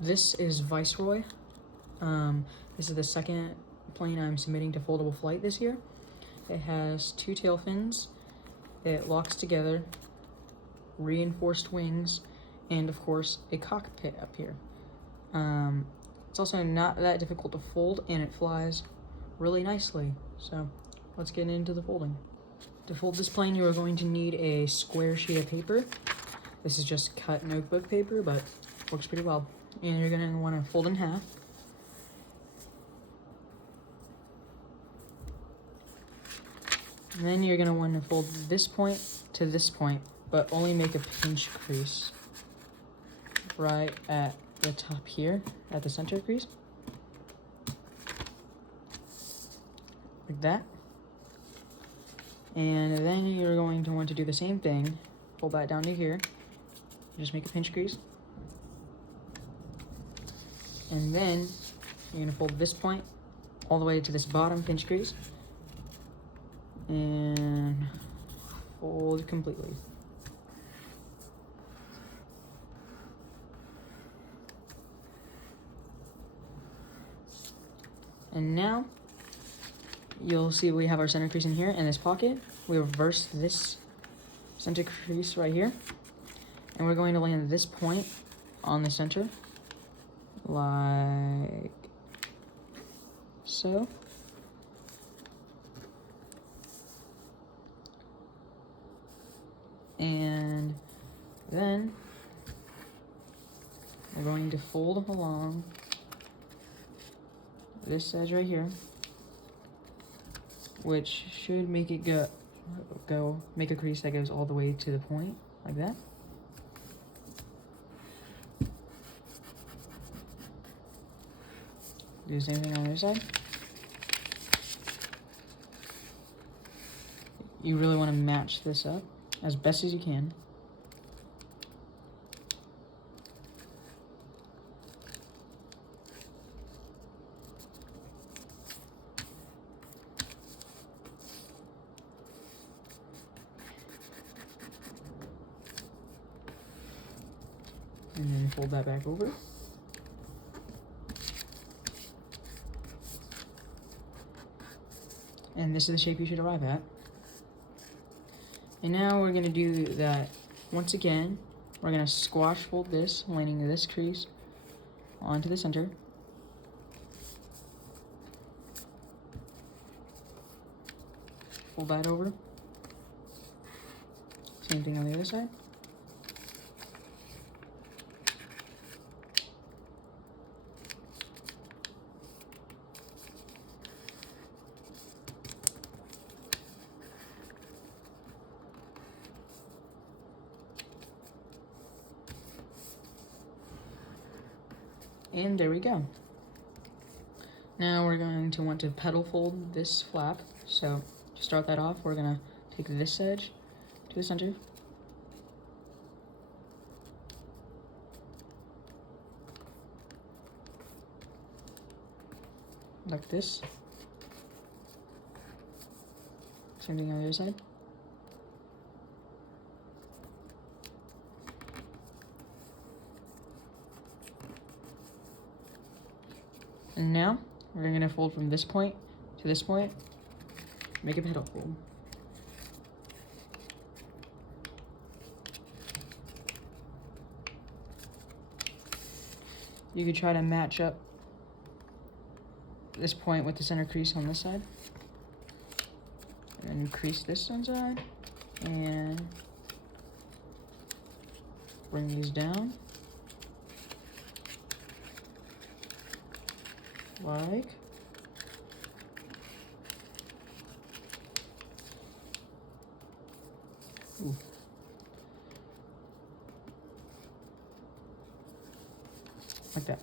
This is Viceroy. This is the second plane I'm submitting to foldable flight this year. It has 2 tail fins, it locks together, reinforced wings, and of course a cockpit up here. It's also not that difficult to fold, and it flies really nicely. So let's get into the folding. To fold this plane, you are going to need a square sheet of paper. This is just cut notebook paper, but works pretty well. And you're going to want to fold in half. And then you're going to want to fold this point to this point, but only make a pinch crease right at the top here, at the center crease. Like that. And then you're going to want to do the same thing. Fold that down to here. Just make a pinch crease. And then you're going to fold this point all the way to this bottom pinch crease. And fold completely. And now you'll see we have our center crease in here in this pocket. We reverse this center crease right here, and we're going to land this point on the center like so. And then we're going to fold along this edge right here, which should make it make a crease that goes all the way to the point, like that. Do the same thing on the other side. You really want to match this up as best as you can. And then fold that back over. And this is the shape you should arrive at. And now we're going to do that once again. We're going to squash fold this, landing this crease onto the center. Fold that over. Same thing on the other side. And there we go. Now we're going to want to pedal fold this flap. So to start that off, we're going to take this edge to the center. Like this. Same thing on the other side. And now we're going to fold from this point to this point, make a pedal fold. You could try to match up this point with the center crease on this side, and then crease this side, and bring these down. Like ooh. Like that.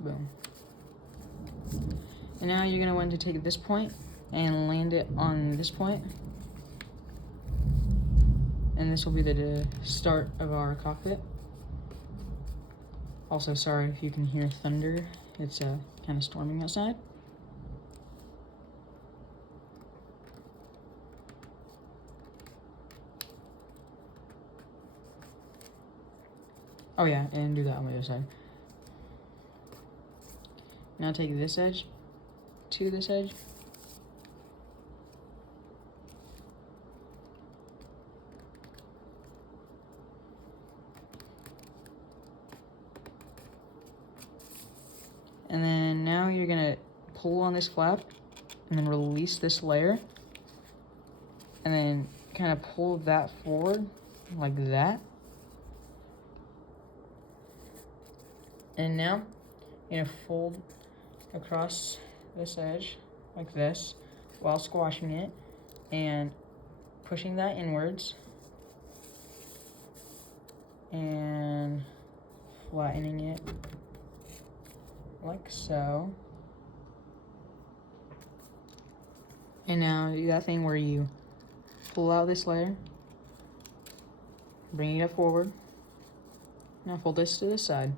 Boom. And now you're going to want to take this point and land it on this point. And this will be the start of our cockpit. Also, sorry if you can hear thunder. It's kind of storming outside. Oh yeah, and do that on the other side. Now take this edge to this edge. And then now you're gonna pull on this flap and then release this layer. And then kind of pull that forward like that. And now you're gonna fold across this edge like this while squashing it and pushing that inwards and flattening it like so. And now do that thing where you pull out this layer, bring it up forward. Now fold this to the side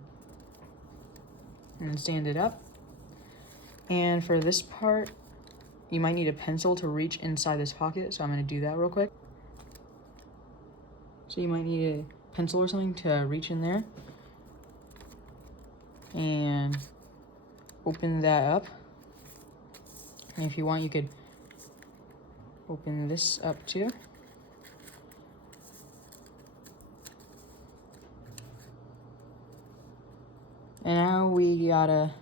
and stand it up. And for this part, you might need a pencil to reach inside this pocket, so I'm going to do that real quick. So you might need a pencil or something to reach in there and open that up. And if you want, you could open this up too. And now we gotta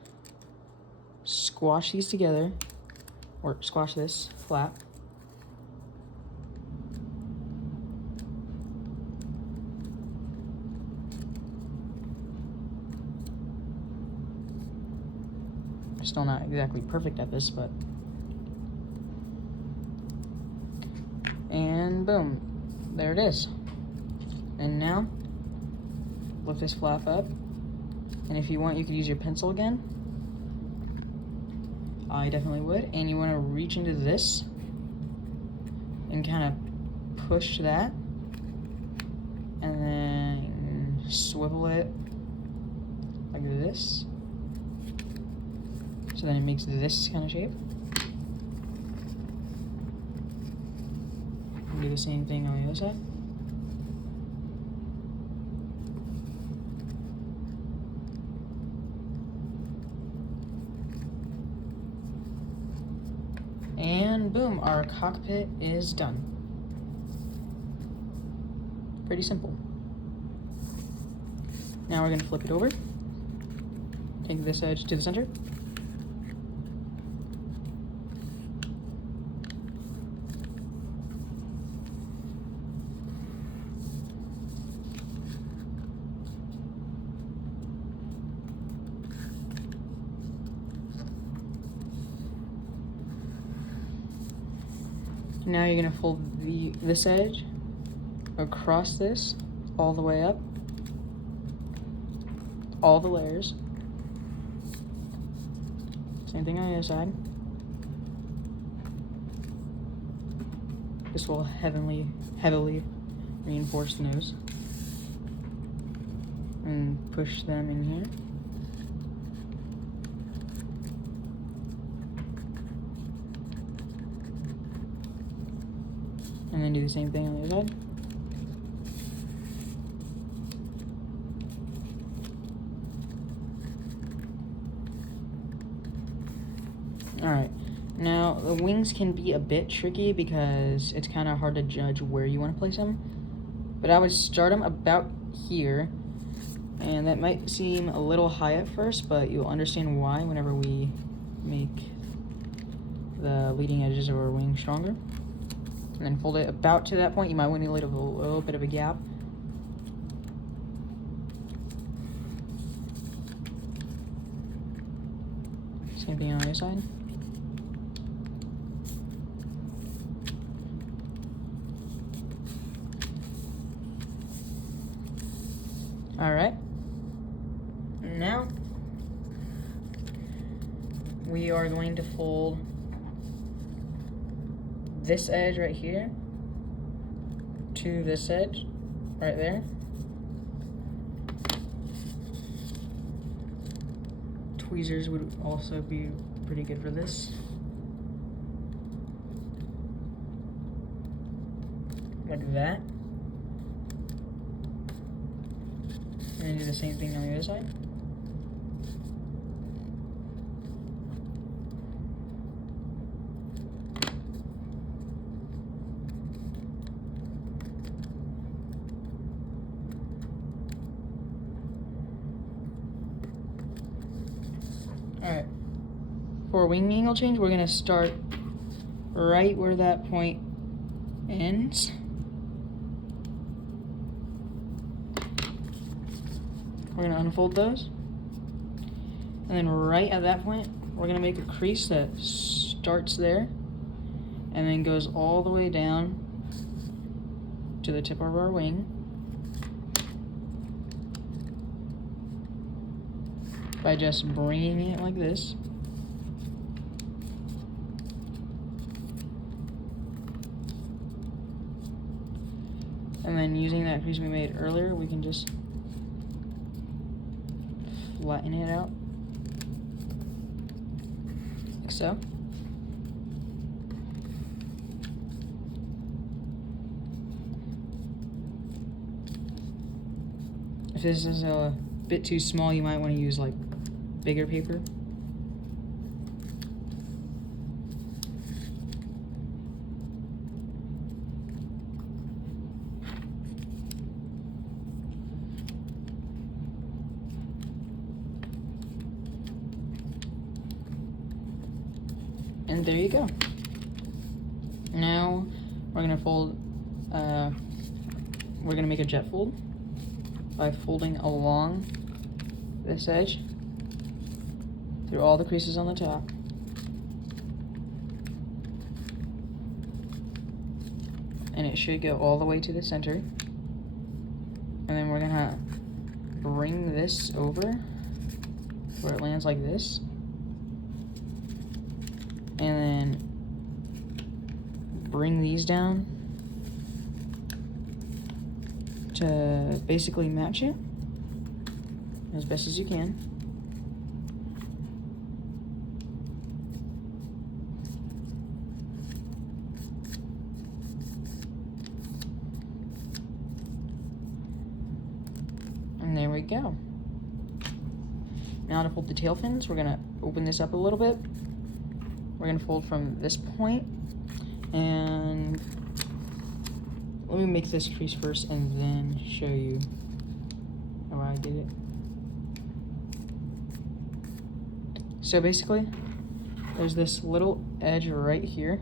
squash these together, or squash this flap. I'm still not exactly perfect at this, but. And boom, there it is. And now, lift this flap up. And if you want, you could use your pencil again. I definitely would. And you want to reach into this and kind of push that. And then swivel it like this. So then it makes this kind of shape. And do the same thing on the other side. And boom, our cockpit is done. Pretty simple. Now we're going to flip it over. Take this edge to the center. Now you're going to fold this edge across this all the way up, all the layers. Same thing on the other side. This will heavily reinforce the nose. And push them in here. And then do the same thing on the other side. Alright, now the wings can be a bit tricky because it's kind of hard to judge where you want to place them. But I would start them about here. And that might seem a little high at first, but you'll understand why whenever we make the leading edges of our wing stronger. And then fold it about to that point. You might want to leave a little bit of a gap. Same thing on the other side. Alright. Now, we are going to fold this edge right here to this edge right there. Tweezers would also be pretty good for this. Like that. And then do the same thing on the other side. Alright, for wing angle change, we're gonna start right where that point ends. We're gonna unfold those. And then right at that point, we're gonna make a crease that starts there and then goes all the way down to the tip of our wing. By just bringing it like this. And then using that crease we made earlier, we can just flatten it out, like so. If this is a bit too small, you might want to use like bigger paper. And there you go. Now we're gonna fold, we're gonna make a jet fold by folding along this edge through all the creases on the top. And it should go all the way to the center. And then we're gonna bring this over where it lands like this. And then bring these down to basically match it as best as you can. And there we go. Now to fold the tail fins, we're gonna open this up a little bit. We're gonna fold from this point, and let me make this crease first and then show you how I did it. So basically, there's this little edge right here.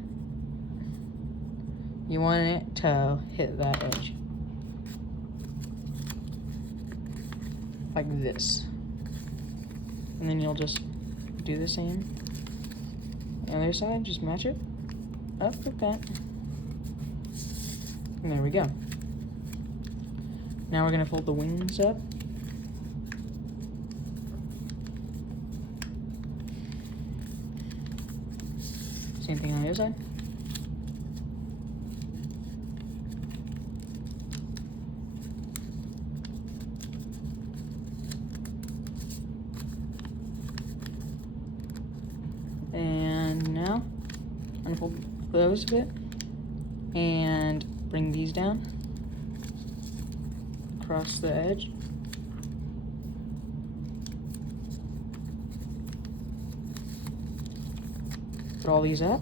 You want it to hit that edge. Like this. And then you'll just do the same. The other side, just match it up like that. And there we go. Now we're gonna fold the wings up. Same thing on the other side. And now unfold those a bit and bring these down across the edge. Put all these up,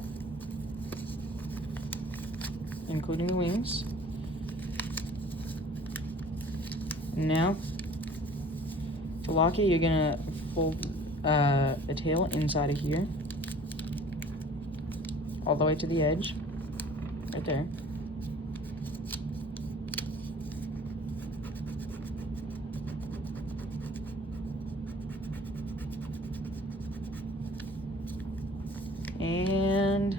including the wings. And now to lock it, you're gonna fold the tail inside of here all the way to the edge, right there. And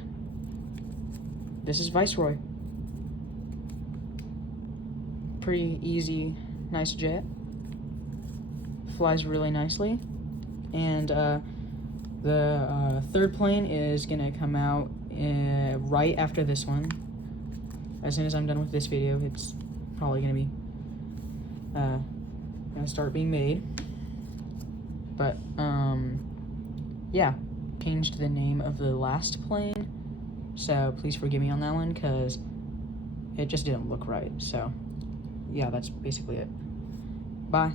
this is Viceroy. Pretty easy, nice jet. Flies really nicely. And the third plane is gonna come out right after this one. As soon as I'm done with this video, it's probably gonna be gonna start being made. But yeah, changed the name of the last plane, so please forgive me on that one because it just didn't look right. So yeah, that's basically it. Bye.